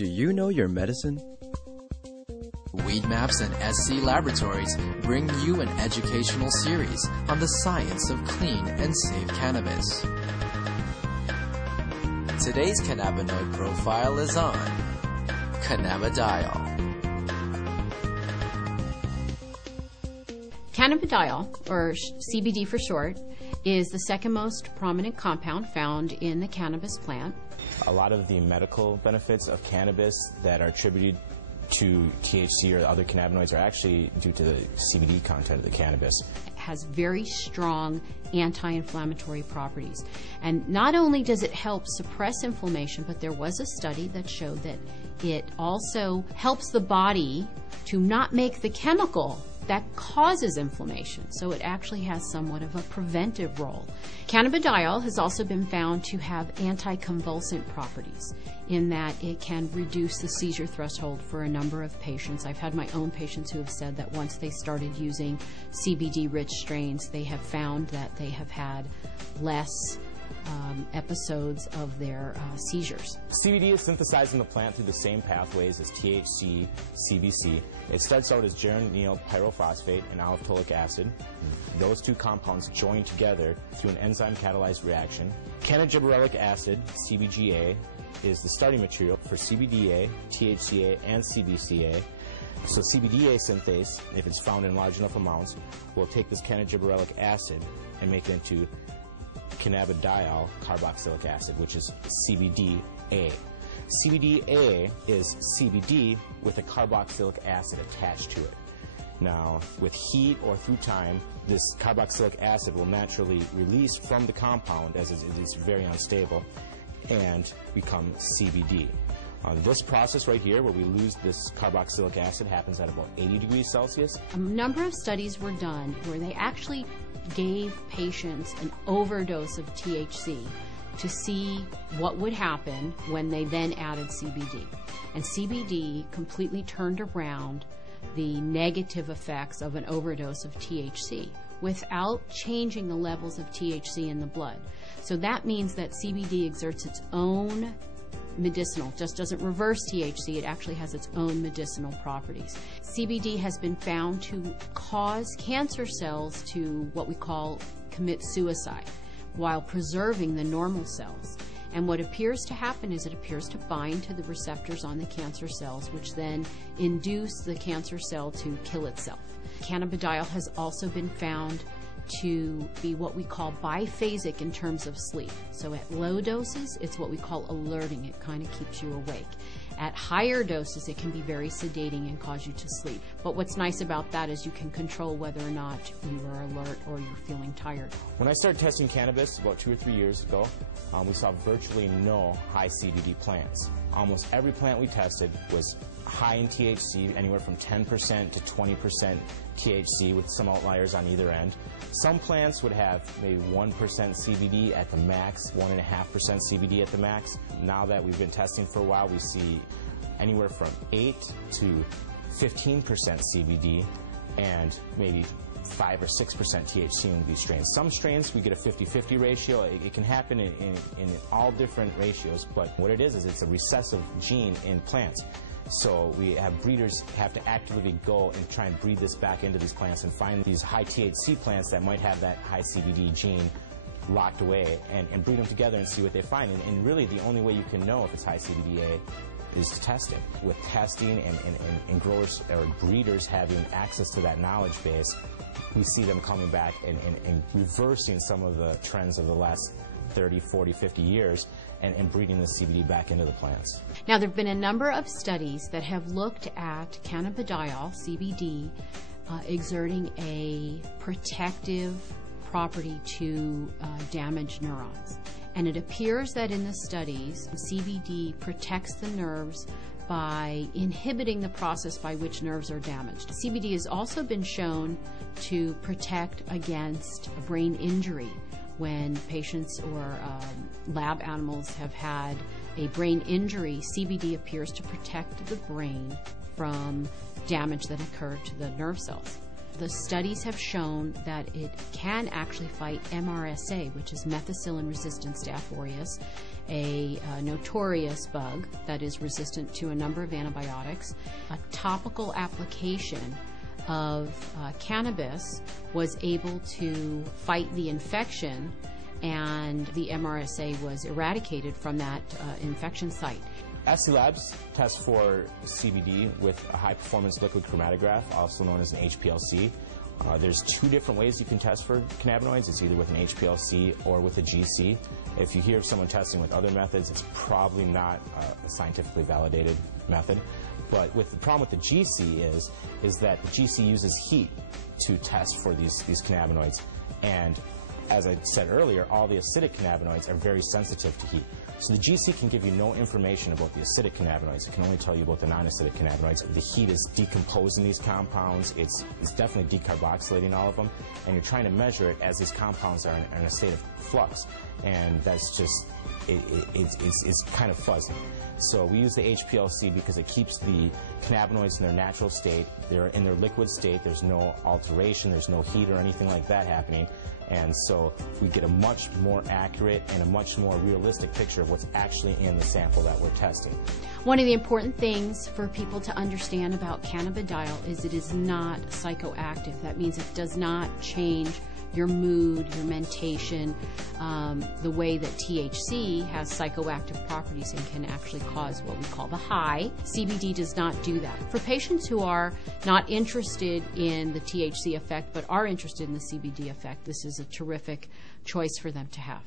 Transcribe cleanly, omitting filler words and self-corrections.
Do you know your medicine? Weed Maps and SC Laboratories bring you an educational series on the science of clean and safe cannabis. Today's cannabinoid profile is on cannabidiol. Cannabidiol, or CBD for short, is the second most prominent compound found in the cannabis plant. A lot of the medical benefits of cannabis that are attributed to THC or other cannabinoids are actually due to the CBD content of the cannabis. It has very strong anti-inflammatory properties. And not only does it help suppress inflammation, but there was a study that showed that it also helps the body to not make the chemical that causes inflammation. So it actually has somewhat of a preventive role. Cannabidiol has also been found to have anticonvulsant properties in that it can reduce the seizure threshold for a number of patients. I've had my own patients who have said that once they started using CBD-rich strains, they have found that they have had less episodes of their seizures. CBD is synthesized in the plant through the same pathways as THC, CBC. It starts out as geranyl pyrophosphate and alpha-tolic acid. Those two compounds join together through an enzyme-catalyzed reaction. Cannabigerolic acid, CBGA, is the starting material for CBDA, THCA, and CBCA. So CBDA synthase, if it's found in large enough amounts, will take this cannabigerolic acid and make it into cannabidiol carboxylic acid, which is CBDA. CBDA is CBD with a carboxylic acid attached to it. Now, with heat or through time, this carboxylic acid will naturally release from the compound, as it is very unstable, and become CBD. This process right here, where we lose this carboxylic acid, happens at about 80 degrees Celsius. A number of studies were done where they actually gave patients an overdose of THC to see what would happen when they then added CBD. And CBD completely turned around the negative effects of an overdose of THC without changing the levels of THC in the blood. So that means that CBD exerts its own medicinal, just doesn't reverse THC, it actually has its own medicinal properties. CBD has been found to cause cancer cells to what we call commit suicide while preserving the normal cells. And what appears to happen is it appears to bind to the receptors on the cancer cells, which then induce the cancer cell to kill itself. Cannabidiol has also been found to be what we call biphasic in terms of sleep. So at low doses, it's what we call alerting. It kind of keeps you awake. At higher doses, it can be very sedating and cause you to sleep. But what's nice about that is you can control whether or not you are alert or you're feeling tired. When I started testing cannabis about 2 or 3 years ago, we saw virtually no high CBD plants. Almost every plant we tested was high in THC, anywhere from 10% to 20% THC, with some outliers on either end. Some plants would have maybe 1% CBD at the max, 1.5% CBD at the max. Now that we've been testing for a while, we see anywhere from 8 to 15% CBD and maybe 5 or 6% THC in these strains. Some strains we get a 50-50 ratio. It can happen in all different ratios, but what it is it's a recessive gene in plants. So we have breeders have to actively go and try and breed this back into these plants and find these high THC plants that might have that high CBD gene locked away and breed them together and see what they find. And really the only way you can know if it's high CBDA is to test it. With testing and growers or breeders having access to that knowledge base, we see them coming back and reversing some of the trends of the last 30, 40, 50 years and breeding the CBD back into the plants. Now, there have been a number of studies that have looked at cannabidiol, CBD, exerting a protective property to damaged neurons. And it appears that in the studies, CBD protects the nerves by inhibiting the process by which nerves are damaged. CBD has also been shown to protect against brain injury. When patients or lab animals have had a brain injury, CBD appears to protect the brain from damage that occurred to the nerve cells. The studies have shown that it can actually fight MRSA, which is methicillin-resistant Staph aureus, a notorious bug that is resistant to a number of antibiotics. A topical application of cannabis was able to fight the infection, and the MRSA was eradicated from that infection site. SC Labs tests for CBD with a high-performance liquid chromatograph, also known as an HPLC. There's two different ways you can test for cannabinoids. It's either with an HPLC or with a GC. If you hear of someone testing with other methods, it's probably not a scientifically validated method. But the problem with the GC is that the GC uses heat to test for these cannabinoids. And as I said earlier, all the acidic cannabinoids are very sensitive to heat. So the GC can give you no information about the acidic cannabinoids. It can only tell you about the non-acidic cannabinoids. The heat is decomposing these compounds. It's definitely decarboxylating all of them. And you're trying to measure it as these compounds are in a state of flux. And that's just, it's kind of fuzzy. So we use the HPLC because it keeps the cannabinoids in their natural state. They're in their liquid state. There's no alteration. There's no heat or anything like that happening. And so we get a much more accurate and a much more realistic picture of what's actually in the sample that we're testing. One of the important things for people to understand about cannabidiol is it is not psychoactive. That means it does not change your mood, your mentation, the way that THC has psychoactive properties and can actually cause what we call the high. CBD does not do that. For patients who are not interested in the THC effect but are interested in the CBD effect, this is a terrific choice for them to have.